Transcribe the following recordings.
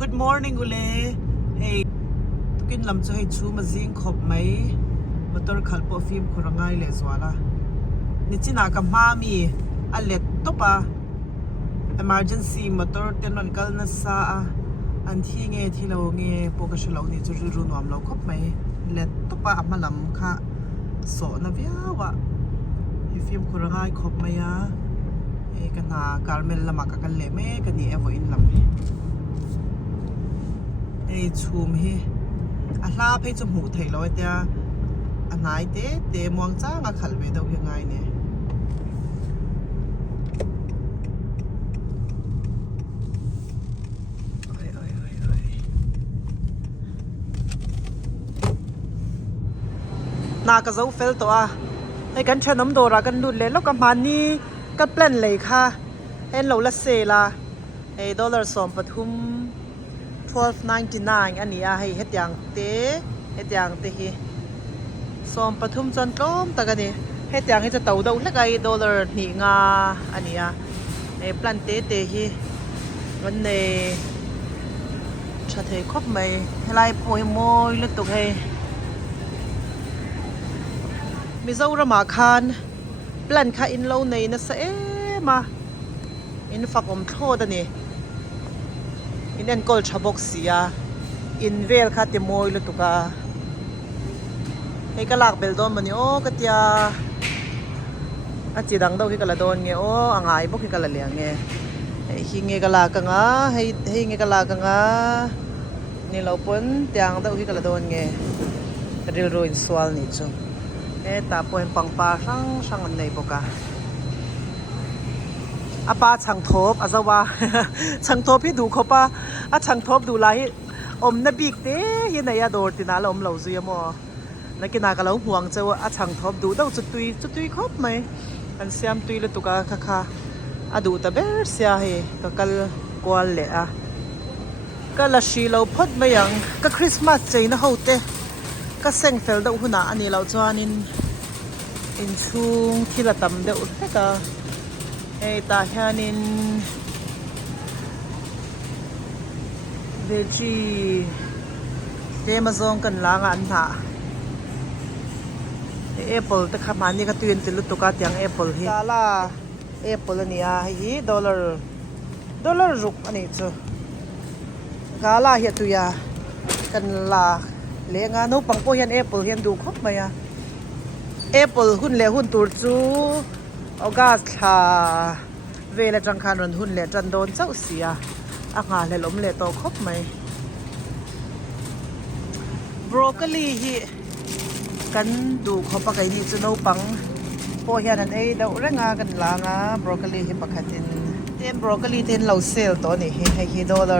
Good morning ule. Hey, tukin lam cho hey chu ma zing khop mai motor khalpo film khurangai le zwala. Ni china ka mami a let to pa emergency motor tenon kal na sa an thi nge thilo nge poka shalo ni chu ru nuam lo khop mai let to pa amalam kha so na viawa hi film khurangai khop mai ya e kana carmel lama ka kal le me kani evo in lam ei chum hi a hla phei chu mu thei loi tia a nai te muang chang a khal ve do hi ngai ne na ka zo fel to a ei kan thenom do ra kan lut le lo ka mani ka plan le kha en lo la se la ei dollar som pathum 12.99 อันนี้ให้เฮ็ดอย่างเตhi สมปทุมจันทร์ตะกันนี่เฮ็ดอย่างให้จะเต่าดาวละไกดอลลาร์นี่งาอันนี้ปลันเตhi วันนี้ชัดให้ครบไหมให้ไล่ป่วยมอยแล้วตุกให้มีเจ้าระมาคานปลันค่าอินโลในนะเสมาอินฝักอมโทษอันนี้อินเอ็นกอลชาบกเสียอินเวลคาเตมอยลุตุกาให้กลากเบลดอนมันนี่โอ้กะเตียอาจีดังดาวให้กลาดอนเงี้ยโอ้อ่างไงบกให้กลาเลียงเงี้ยให้หิงเงี้ยกลากังอ่ะให้เงี้ยกลากังอ่ะนี่เราปนเตียงดาวให้กลาดอนเงี้ยริลโรอินสวาลนี่จูตาปนปังปาช่างอันไหนบกะอาป้าช่างทบอาจจะว่าช่างทบพี่ดูเขาป้าช่างทบดูไลอมนาบิกเต้ยันไหนโดดตินาเราอมเหล่าซุยมอนักกินากะเราห่วงเจ้าช่างทบดูดาวจุดตุยครบไหมอันเสียมตุยเลยตุกาค่ะดูแต่เบอร์เสียเหก็กลกวลเลยก็ละชีเราพดไม่ยังก็คริสต์มาสใจนะเขาเต้ก็เซ็งเฟลดาวหุ่นอันนี้เราจวนินอินชุงที่ละตำเดือดก็ตาเฮนินเวจีเดมาซองกันล้างอันท่าแอปเปิลแต่ขมันนี่ก็ตื่นติลุตุกัดยังแอปเปิลฮีกาลาแอปเปิลนี่ฮีดอลลาร์รุกอันนี้จูกาลาเฮียตุยากันลาเลี้ยงานุปังโปเฮียนแอปเปิลเฮียนดูครบไหมแอปเปิลหุ่นเลี้ยหุ่นตูดจูอากาศค่ะเวลาจังคารนหุ่นเละจันโดนเจ้าเสียอาหารเละล้มเละโตครบไหมบรอกโคลีฮีกันดูเขาปะไก่นี่จะโนปังพอเห็นนั่นเดาเรื่องกันลางบรอกโคลีฮีปะขัดเต้นบรอกโคลีเต้นเหล่าเซลตัวนี้ให้ดอลล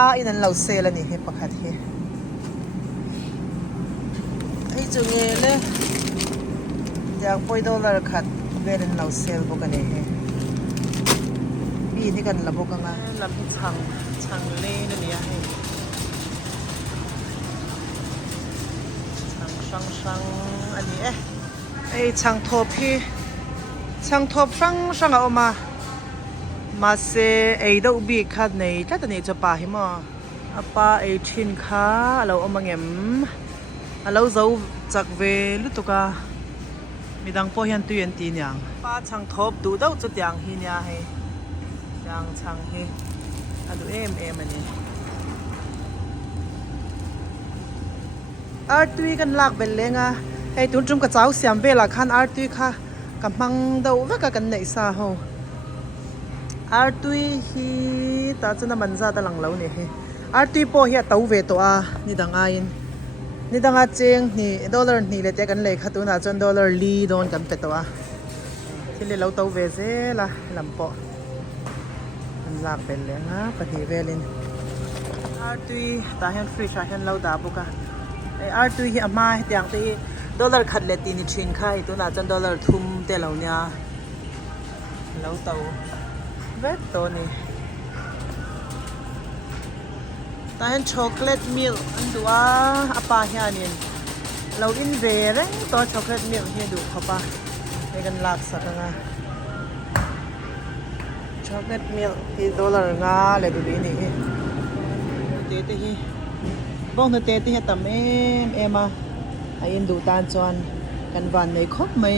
าร์อินันเหล่าเซลนี่ให้ปะขัดให้จุงเอเลยอย่างปอยดอลลาร์ขัดเวรนเราเซลพวกกันเองปีนี่กันระบบกันนะลำที่ช่างเล่นนี่ให้ช่างอันนี้ไอ้ช่างทบพี่ช่างทบช่างเอามาเซไอ้ดอกบีขัดในถ้าตอนนี้จะป่าหิมะป่าไอ้ชินค้าเราเอามาเงี้ยเราจะจากเวลุตุกามีดังพอเห็นตัวยันตีนยังป้าช่างทบดูดาวจุดยังหินยาให้ยังช่างให้ดูเอ็มอันนี้อาร์ตุยกันลากเป็นเลงให้ตุนจุ่มกระเจ้าเสียมเวลาคันอาร์ตุยค่ะกำลังเดาว่ากันไหนซาโฮอาร์ตุยฮีตาจะนำมันซาตะหลังเหล่านี่อาร์ตุยพอเห็นเต้าเวตัวนี่ดังไงนี่ดังอาเจงนี่ดอลลาร์นี่เลยแต่กันเลยขัดตัวน่าจนดอลลาร์ลีโดนกันเป็ดตัวที่เลยเราเต้าเวเซละลำปอมันลากเป็นเลยปฏิเวลินอาร์ตุยตาเห็นฟรีชาเห็นเราด่าบุกอาร์ตุยที่อามาเตียงที่ดอลลาร์ขัดเลตินิชินค่ะตัวน่าจนดอลลาร์ทุ่มเตะเราเนี่ยเราเต้าเวทตัวนี้ตาเห็นช็อกโกแลตมิลอันดูอาปาเฮียนินเราอินเวรตัวช็อกโกแลตมิลเฮียดูเขาปะในกันลากสักนะช chocolate milk thì $1 nga le du ni te te hi bong na te te hi tam em a ai in du tan chuan kan van nei khop mai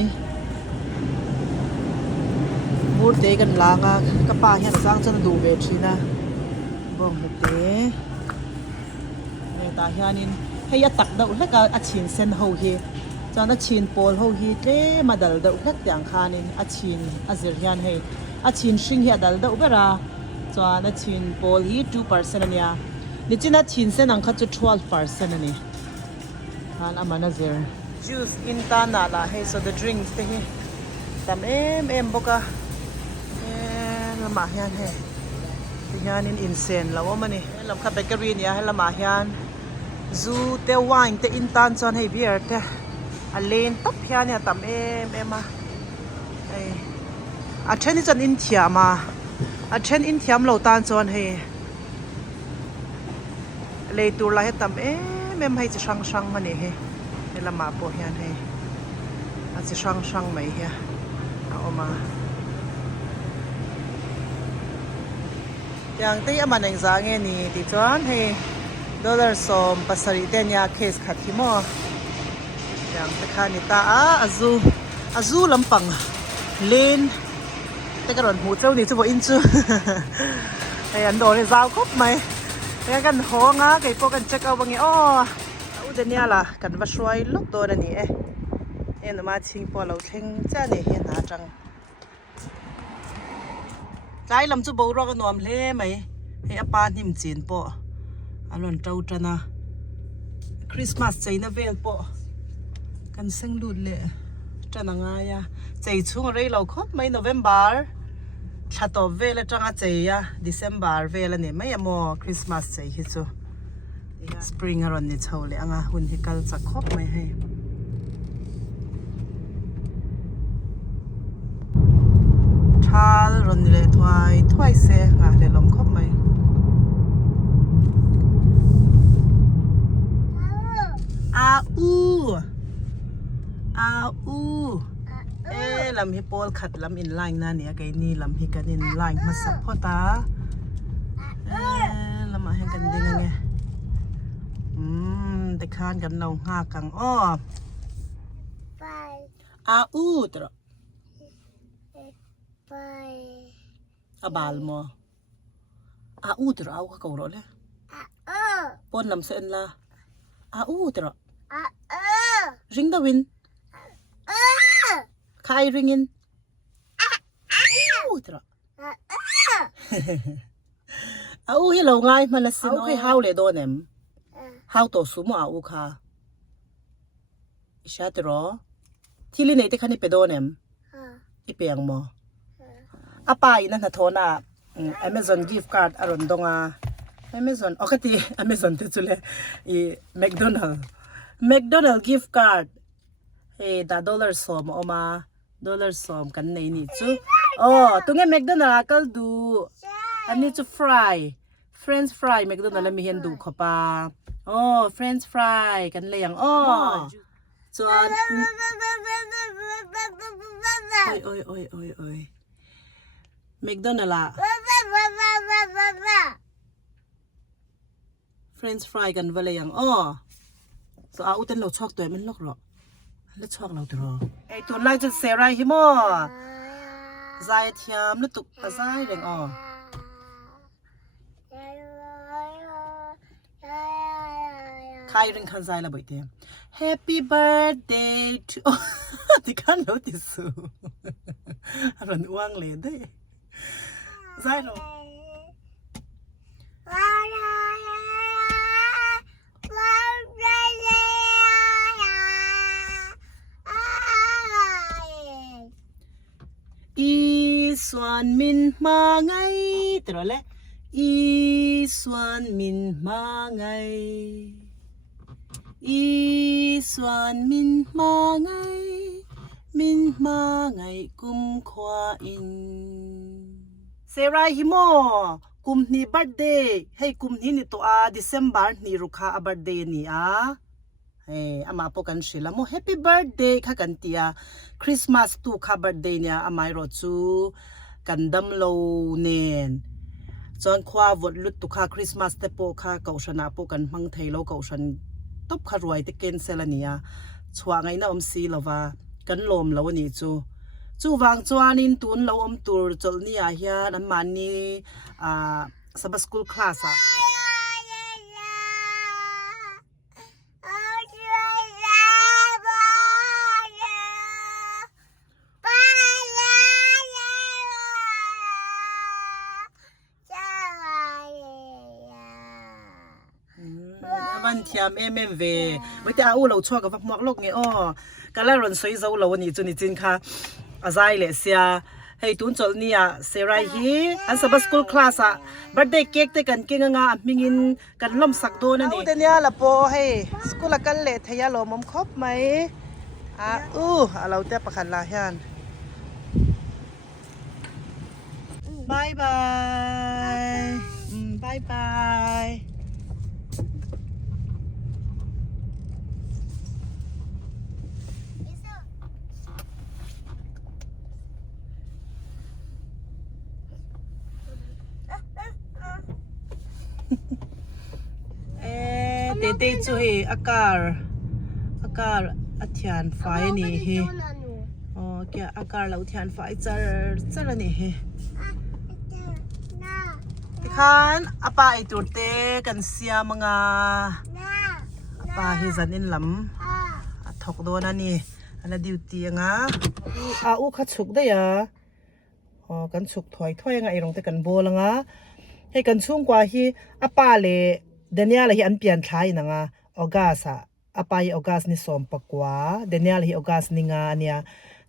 mur te kan langa ka pa hian sang chan du ve thina bong na te ne ta hianin hei a tak deuh hleka a chin sen ho hi chuan a chin pol ho hi tle ma dal deuh hlek tiang khanin a chin a zir hian hei a chin hring hi a dal deuh bera chuan a chin pol hi 2% ania ni china chin sen ang kha chu 12% ani han amana zir juice in ta na la hei so the drinks te hi tam em boka lama hian hei hianin insen lawo mani lam kha bakery nia hei lama hian zu te wine te in tan chuan hei beer te a len top hian ya tam em a ei a then ni chan in thiama a then in thiam lo tan chuan hei lei tur la he tam em hei chi sang mani he lama po hian hei a chi sang mai hi a oma yang te aman ang za nge ni ti chuan hei $1 som pasari te nya case khat hi mo yang te kha ni ta azu lampang len te karon hu cheu ni chu bo in chu ai an do le zau khop mai te kan ho nga kai po kan check out bangi o u de nia la kan va shwai lok do na ni en ma ching po lo thleng cha ni he na chang cái làm cho bầu ra cái nồi lê mày hay apa nim chín po alon trâu trana Christmas chơi na vel po kan seng lụt lệ trana nga ya chơi chung rei lau khop mấy November chặt to vel là tranga chơi ya December vel là nè mấy amo Christmas chơi hi chu spring aron ni chau le anga hun hi kal cha khop mai hay thal ron le thoai se nga le lom khop mai u lam hi pol khat lam in line na ni kai ni lam hi kan in line ma sapota lam a hen kan ding nge te khan kan lo nga kang o u tro abal mo u tro au ka ko ro le pon lam se en la u tro ring the win khai ringin tro au hi lo ngai ma la sin oi how le do nem how to su mo au kha isha tro thili nei te khani pe do nem I peang mo apa ina na thona Amazon gift card aron donga Amazon okati Amazon te chule I McDonald gift card hey da $1 som oma $1 som kan nei ni chu oh tunge McDonald akal du ani chu French fry McDonald mi hen du khopa oh French fry kan le yang oh so oi McDonald French fry kan vale yang oh so uten lo chok toy men lok ro le chok lo tro ei tun lai chu se rai hi mo zai thiam le tuk pa zai reng oh khai ring khan zai la boi te happy birthday to ti kan lo ti su ron uang le de zai lo I xuan min ma ngay tro le I xuan min ma ngay I xuan min ma ngay kum khwa in serai hi mo kum ni birthday hey kum ni to a December ni rukha a birthday ni a hey ama po kan shila mo happy birthday kha kan tia Christmas tu kha birthday nya amai ro chu กันดำโลเนนจนคว้าวัดลุดตุคาคริสต์มาสเตปโปคาเกาชนะโปกันมังไทยโลเกาชันตบขรวยตะเกนเซลเนียชัวไงนะซีลาวากันลมแล้วนี่จูวางจวนินตุนเราตูรจลนี่อาเฮียนันมันนี่สับสกูลคลาสอะมันเทียมเวไม่แต่เอาเราชั่วกับพวกโลกไงอ้อกันแล้วรอนสวยเจ้าเราวันนี้จุนี่จินค่ะอาใจเลยเสียให้ตุนจลเนี่ยเซรายฮีอันสับสกูลคลาสอะบัดเดย์เค้กเตกันเก่งงามิงินกันล้มสักตัวนั่นเองเนี่ยละโปให้สกูลกันเละทยาลมครบไหมเราแต่ประคันลาฮันบายบายเตจูเฮอากาศอัธยานไฟนี่เฮแกอากาศเราอัธยานไฟจะนี่เฮคันอาปาไอตัวเตกันเสียมังอาปาเฮจันอินลำถกโดนนี่อันนั้นดิวตีงขัดสุกได้ยะกันสุกถอยไงลงแต่กันโบลังให้กันชุ่มกว่าฮีอาปาเลเดนยาเลยอันเปลี่ยนท้ายนังออกัสอาไปออกัสนี่สมปกว่าเดนยาเลยออกัสนี่งาเนี่ย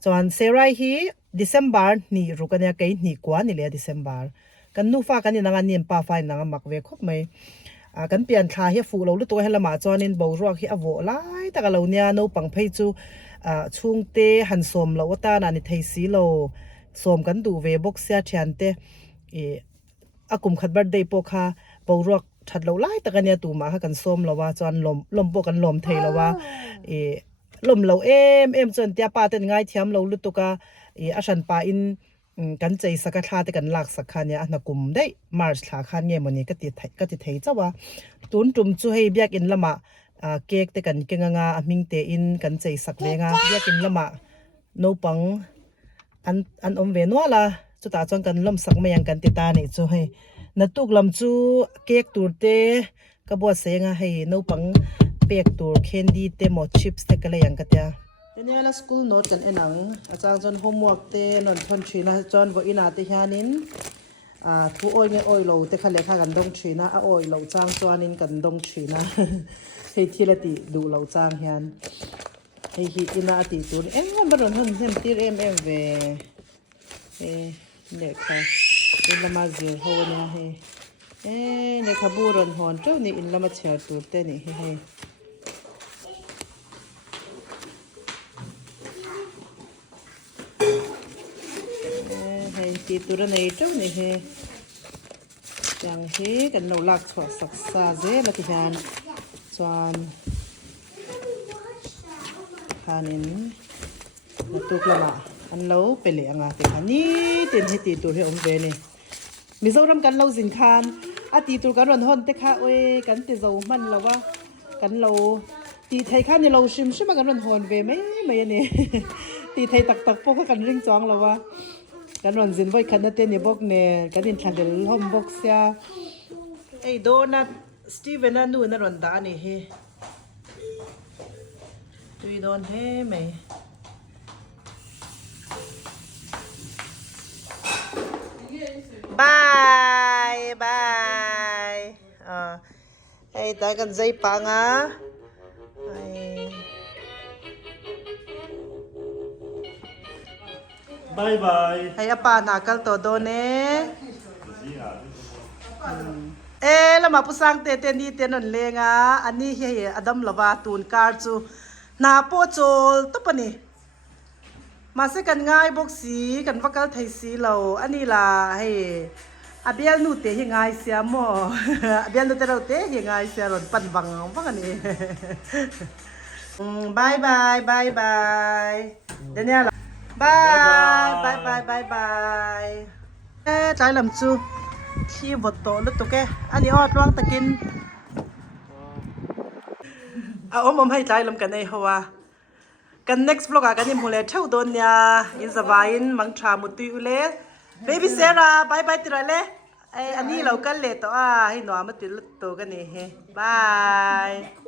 จวนเซรายฮีเดซ ember นี่รุกันเนี่ยไกนี่กว่านี่เลยเดซ ember กันนูฟ้ากันนี่นังนี่ป้าไฟนังมักเวคบไหมกันเปลี่ยนท้ายให้ฟูเราลุตัวให้ละมาจวนนี่บ่รัวให้อโวไล่แต่กันเราเนี่ยนูปังเพจูช่วงเตหันสมเราตานานี่ไทยสีเราสมกันดูเวบกเสียเทียนเตอากุมขัดบัดเดย์โปคาบ่รัวถัดเราไล่แต่กันเนี่ยตูมากันส้มเราว่าจนลมปกันลมเทเราว่าลมเราจนเตียป้าเต้นง่ายเทียมเราลุตุกาอาชันป้าอินกันใจสักคาแต่กันหลักสักคาเนี่ยนักกุมได้มาร์ชลาคันเนี่ยมันนี่ก็ติดเทจ้าว่าตุนจุ่มจู่ให้เบียกอินละมาเค้กแต่กันเก่งงามิงเตอินกันใจสักเลงเบียกอินละมาโนปังอันอมเวนัวละจุดตาจนกันลมสักไม่ยังกันติดตาเนี่ยจู่ให้นัตุกลำจูเค้กตัวเตกระบอกเสียงให้นูปังเปียกตัวแคนดี้เตหมดชิปส์เตก็เลยยังกันเดียเนี่ยละสกูลโน้ตกันเอ็นังอาจารย์จนโฮมเวิร์กเตนนทนชีนะจนว่าอินาเตฮานินทุโอยเนี่ยโอยโลเตขันเลขากันดงชีนะโอยโลจางจวนินกันดงชีนะให้ทีละติดูโลจางเฮียนให้ฮิอินาติตัวมันบรรลุเห็นตีเวเนี่ยค่ะอินละมาเจียโหเนี่ยเนี่ยขบูรอนหอนเจ้านี่อินละมาเชียร์ตัวเต้นี่ตีตัวนั้นเจ้านี่อย่างกันเราลักสวดสักษาเจละที่งานจวนฮานินนัตุกละมาอันเราไปเลยแต่ฮันนี่เต็นให้ตีตัวให้องเวนี่มีเจ้ารำกันเราสินคานตีตัวกันรอนหอนแต่ข้าเอ้กันตีเจ้ามันเราว่ากันเราตีไทยข้านี่เราชิมมากันรอนหอนเวไม่เนี่ยตีไทยตักพวกกันริงจ้องเราว่ากันวันสินไว้คันนั่นเต้นเนี่ยบอกเนี่ยกันอินทันเดลห้อมบอกเสียโดนัทสตีเวนนั่นนู่นนั่นรันดานี่ตุยโดนไหมบายตากันใจปังบายบายapa nakal todo ne lama pusang te ni tenon lenga ani he adam lava tun kar chu na po chol to pani mase kan ngai boxi kan vakal thai si lo ani la he abial nu te hi ngai sia mo abial nu te ro te hi ngai sia ron pan bang ani bye daniela bye. trái làm chu khi vượt tổ lúc tụi cái anh ấy loang ta kinh ôm hay trái làm cái này hoa cái next vlog cái này mua theo đồn nha in Zavain mang trà một tuy ule baby Sarah bye bye tira le anh ấy lâu cái lệ to hay nói mất tụi cái này bye